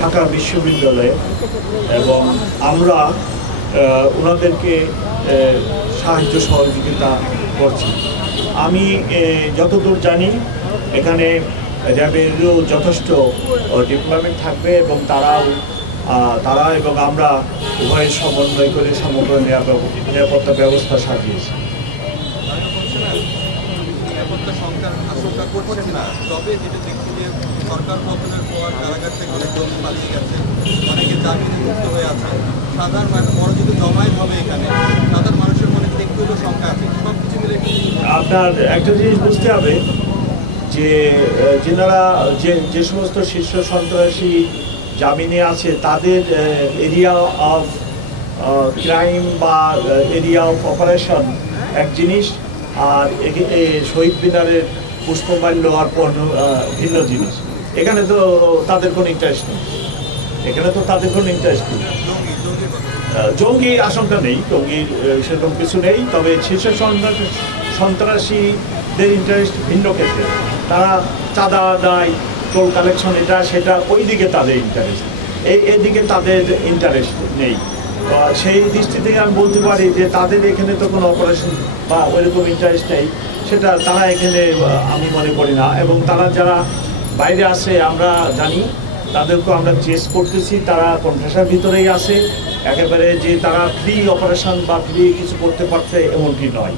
ঢাকা বিশ্ববিদ্যালয়ে এবং আমরা ওনাদেরকে সাহায্য সহযোগিতা করছি। আমি যতদূর জানি এখানে র্যাবেরও যথেষ্ট ডিপ্লয়মেন্ট থাকবে এবং তারা এবং আমরা উভয়ের সমন্বয় করে সমগ্র নিরাপত্তা ব্যবস্থা সাজিয়েছি। নিরাপত্তা সংখ্যার আশঙ্কা করছে না, তবে যেটা দেখছি যে সরকার পতনের পর কারাগার থেকে অনেক লোক পালিয়ে গেছে, অনেকে জামিনে মুক্ত হয়ে আছে। সাধারণ মানুষ বড় যদি জমায়েত হবে এখানে, সাধারণ মানুষের মনে একটু হলেও সংখ্যা আছে। সব কিছু মিলে আপনার একটা জিনিস বুঝতে হবে যে যেনারা যে সমস্ত শীর্ষ সন্ত্রাসী জামিনে আছে তাদের এরিয়া অফ ক্রাইম বা এরিয়া অফ অপারেশন এক জিনিস, আর শহীদ মিনারের পুষ্পমাল্য অর্পণ ভিন্ন জিনিস। এখানে তো তাদের কোনো ইন্টারেস্ট নেই, জঙ্গি আশঙ্কা নেই, জঙ্গির সেরকম কিছু নেই। তবে শীর্ষ সন্ত্রাসীদের ইন্টারেস্ট ভিন্ন ক্ষেত্রে, তারা চাঁদা আদায়, টোল কালেকশন, এটা সেটা ওই দিকে তাদের ইন্টারেস্ট, এদিকে তাদের ইন্টারেস্ট নেই। সেই দৃষ্টি থেকে আমি বলতে পারি যে তাদের এখানে তো কোনো অপারেশন বা ওইরকম ইন্টারেস্ট নেই, সেটা তারা এখানে আমি মনে করি না। এবং তারা যারা বাইরে আসে আমরা জানি, তাদেরকেও আমরা চেস করতেছি, তারা কনফেশনের ভিতরেই আসে, একেবারে যে তারা ফ্রি অপারেশন বা ফ্রি কিছু করতে পারছে এমনটি নয়।